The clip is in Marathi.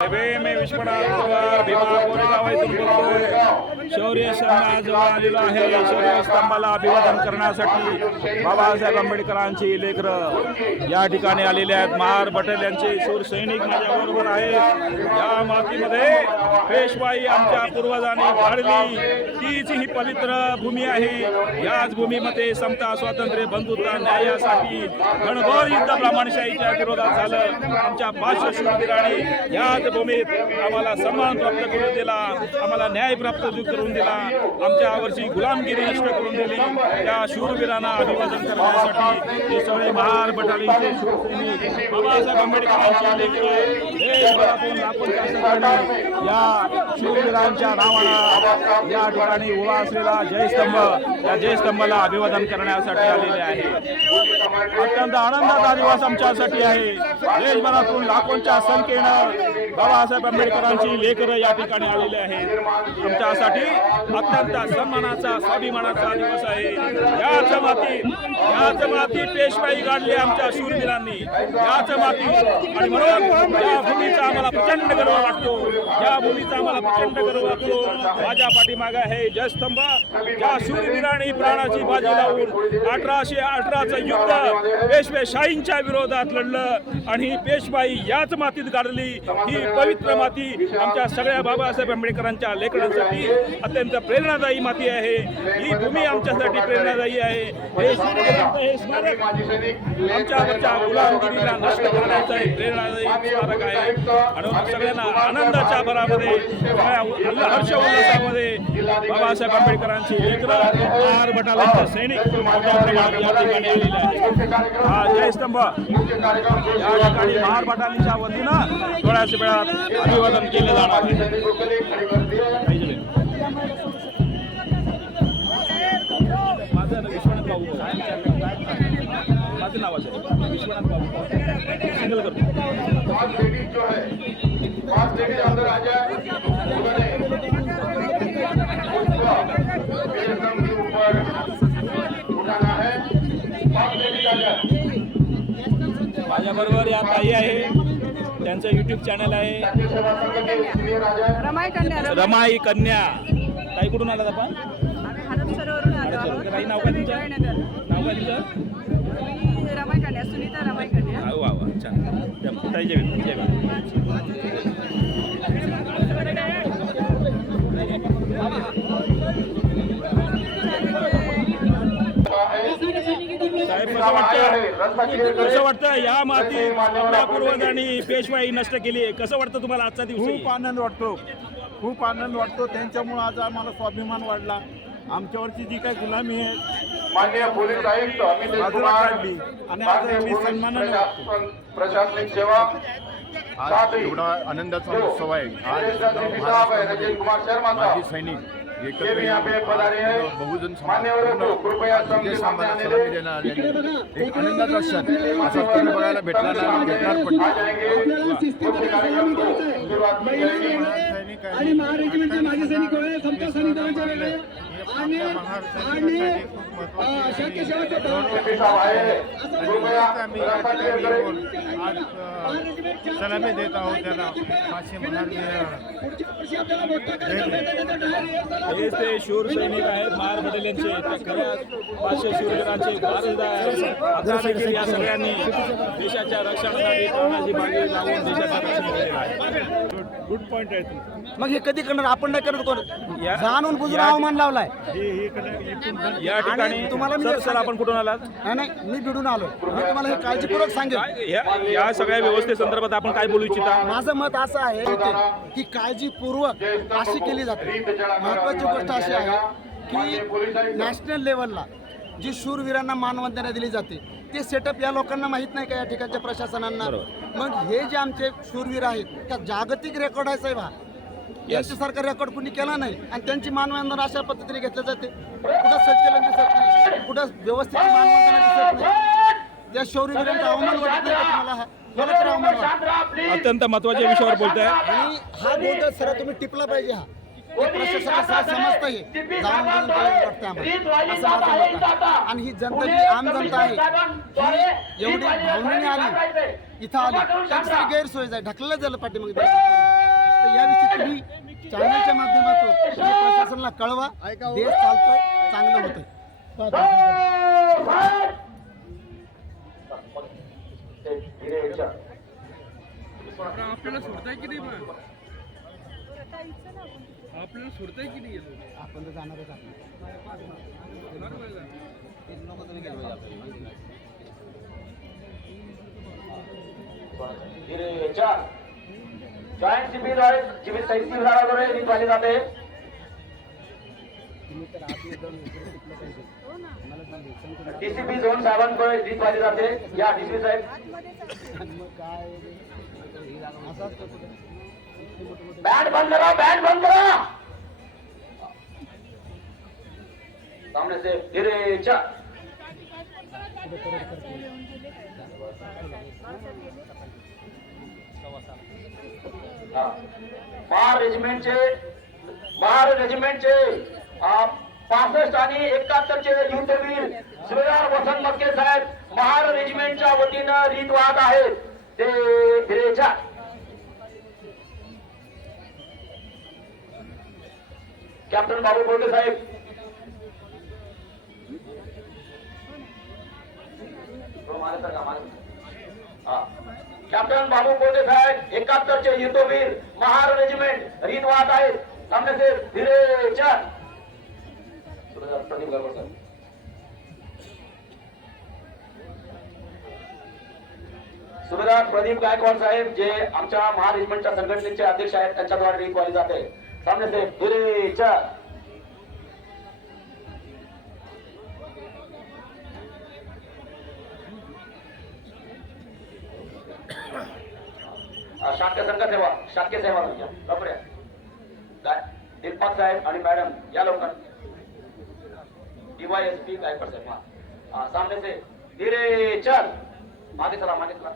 मी विश्वनाथ पवार भीमा कोरेगाव येथून बोलतोय. शौर्य स्तंभ जो आलेला आहे, शौर्य स्तंभाला अभिवादन करण्यासाठी बाबासाहेब आंबेडकरांची लेकरं या ठिकाणी आलेले आहेत. महार बटेल यांचे शूर सैनिक माझ्याबरोबर आहेत. या मातीमध्ये पेशवाई आमच्या पूर्वजांनी काढली, तीच ही पवित्र भूमी आहे. याच भूमीमध्ये समता, स्वातंत्र्य, बंधुता, न्यायासाठी घनघोर युद्ध ब्राह्मणशाहीच्या विरोधात झालं. आमच्या 500 शूरवीरांनी याच भूमीत आम्हाला सन्मान प्राप्त करून दिला, आम्हाला न्याय प्राप्त करून दिला, आमच्या वर्षी गुलामगिरी नष्ट करून दिली. त्या शूरवीरांना अभिवादन करण्यासाठी हे सगळे महार बटालियनचे शूरसैनिक बाबासाहेब आंबेडकरांची लेकरं देशभरातून लाखोंच्या संख्येने या शूरवीरांच्या नावानं या ठिकाणी उभा असलेला जयस्तंभ, या जयस्तंभाला अभिवादन करण्यासाठी आलेले आहे. अत्यंत आनंदाचा दिवस आमच्यासाठी आहे. देशभरातून लाखोंच्या संख्येनं बाबासाहेब आंबेडकरांची लेकरं या ठिकाणी आलेले आहेत. आमच्यासाठी अत्यंत सन्मानाचा, स्वाभिमानाचा दिवस आहे. याच माती पेशवाई गाडली आमच्या शूरवीरांनी, याच माती. आणि म्हणून या भूमीचा आम्हाला प्रचंड गर्व वाटतो, या भूमीचा आम्हाला प्रचंड गर्व वाटतो. माझ्या पाठीमागे आहे जयस्तंभ, ज्या शूरवीरांनी प्राणाची बाजी लावून 1818चं युद्ध पेशवेशाहींच्या विरोधात लढलं आणि पेशवाई याच मातीत गाडली. ही पवित्र माती आमच्या सगळ्या बाबासाहेब आंबेडकरांच्या लेकरांसाठी अत्यंत प्रेरणादायी माती आहे. ही भूमी आमच्यासाठी प्रेरणादायी आहे. हे स्मारक आमच्यावरच्या गुलामगिरीला नष्ट करण्याचं एक प्रेरणादायी स्मारक आहे. आणि सगळ्यांना आनंदाच्या भरामध्ये, हर्ष उल्हासामध्ये बाबासाहेब आंबेडकरांची लेकरं, महार बटालियनचे सैनिक मोठ्या प्रमाणात या ठिकाणी आलेले आहेत. हा जयस्तंभ या ठिकाणी महार बटालियनच्या वतीनं थोड्याच वेळात अभिवादन केलं जाणार आहे. माझं विश्वनाथ भाऊ, माझं नाव आहे विश्वनाथ भाऊ, सिंगल करतो. माझ्याबरोबर या ताई आहे, त्यांचं YouTube चॅनल आहे रमाई कन्या. ताई कुठून आलात आपण? ताई नाव काय तुमचं? नाव काय तुमचं? रमाई कन्या, सुनीता रमाई कन्या. वा वा, छान. ताई जय जय. साहेब कसं वाटतं या माती आपल्या पूर्वजांनी पेशवाई नष्ट केली, कसं वाटतं तुम्हाला आजचा दिवस? खूप आनंद वाटतो, खूप आनंद वाटतो. त्यांच्यामुळे आज आम्हाला स्वाभिमान वाढला. आमच्यावरची जी काही गुलामी आहे माननीय पोलीस आयुक्त अमित बाजूला काढली आणि आज आम्ही सन्मानाने वागतो. प्रशासनिक सेवा आज एवढा आनंदाचा उत्सव आहे. आज महाराष्ट्रामध्ये माजी सैनिक एकत्र येऊन बहुजन समाज सलामी देण्यात आलेली एक आनंदाचा क्षण असा कधी बघायला भेटला नाही, भेटणार पण आणि महारेजिमेंटचे माजी सैनिक वेगळे, समता सैनिक दलाचे वेगळे आणि शासकीय सेवेचे सलामी देत आहोत. त्यांना हेच ते शूर सैनिक आहेत महार बटालियनचे, त्या खऱ्या 500 शूरवीरांचे वारसदार या सगळ्यांनी देशाच्या रक्षणासाठी प्राणाची बाजी लावून देशाचं रक्षण केलेलं आहे. गुड पॉईंट आहे तुमचा. मग हे कधी करणार? आपण नाही करत कोण? या- जाणून बुजून अवमान लावलाय. या ठिकाणी तुम्हाला मी सर आपण कुठून आलात? नाही, मी भिडून आलो. मी तुम्हाला हे काळजीपूर्वक सांगेन. या सगळ्या व्यवस्थेसंदर्भात आपण काय बोलू इच्छिता? माझं मत असं आहे की काळजीपूर्वक अशी केली जाते. महत्वाची गोष्ट अशी आहे की नॅशनल लेवलला जी शूरवीरांना मानवंदना दिली जाते ते सेटअप या लोकांना माहीत नाही का, या ठिकाणच्या प्रशासनांना. मग हे जे आमचे शूरवीर आहेत त्या जागतिक रेकॉर्ड आहे साहेब. हा यांच्यासारखा रेकॉर्ड कुणी केला नाही आणि त्यांची मानवंदना अशा पद्धतीने घेतली जाते. कुठं सज्जलन दिसत नाही, कुठं व्यवस्थित मानवंदना दिसत नाही. या शौरवीरांचा अवमान वाटत नाही का तुम्हाला? हा मला तर अवमान वाटतं. अत्यंत महत्वाच्या विषयावर बोलताय. आणि हा बोलतोय सर, तुम्ही टिपला पाहिजे. हा प्रशासनाला समजतं हे जाऊन वाटतं आम्हाला, असं माझं मत आहे. आणि ही जनता जी आम जनता आहे ही एवढी भावनेने आली इथं आली, त्याची गैरसोय आहे, ढकललं झालं पाठीमागे. तर याविषयी तुम्ही चॅनलच्या माध्यमातून तुम्ही प्रशासनाला कळवा. देश चालतोय, चांगलं होतंय. आपल्याला सोडताय की नाही मग? आपल्याला सोडताय की नाही येतो? आपण तर जाणारच आपण. जॉईंट शिबिर साहित्य विभागाद्वारे रीतवाली जाते. डीसीपी झोन साहेबांकडे रीतवाली जाते. या डीसीपी साहेब बँड बंद करा, बँड बंद करा. सामने से धीरे चल. महार रेजिमेंटचे 65 आणि 71 चे युद्धवीर सुभेदार वसंत मस्के साहेब महार रेजिमेंटच्या वतीनं रीत वाहत आहेत. ते धीरेच्या कॅप्टन बाबू बोर्डे साहेब, कॅप्टन बाबू बोर्डे साहेब 71 चे युद्धवीर महार रेजिमेंट रीत वाहत आहेत. सामने से धीरे चल. सुभेदार प्रदीप गायकवाड साहेब जे आमच्या महार रेजिमेंटच्या संघटनेचे अध्यक्ष आहेत त्यांच्याद्वारे रीत वाहली जाते. सामने से धीरे चल. शासकीय संघ सेवा, शासकीय सेवा लवकर दीपक साहेब आणि मॅडम या लवकर. DYSP गायकवाड साहेब. सामने से धीरे चल. मागे चला, मागे चला.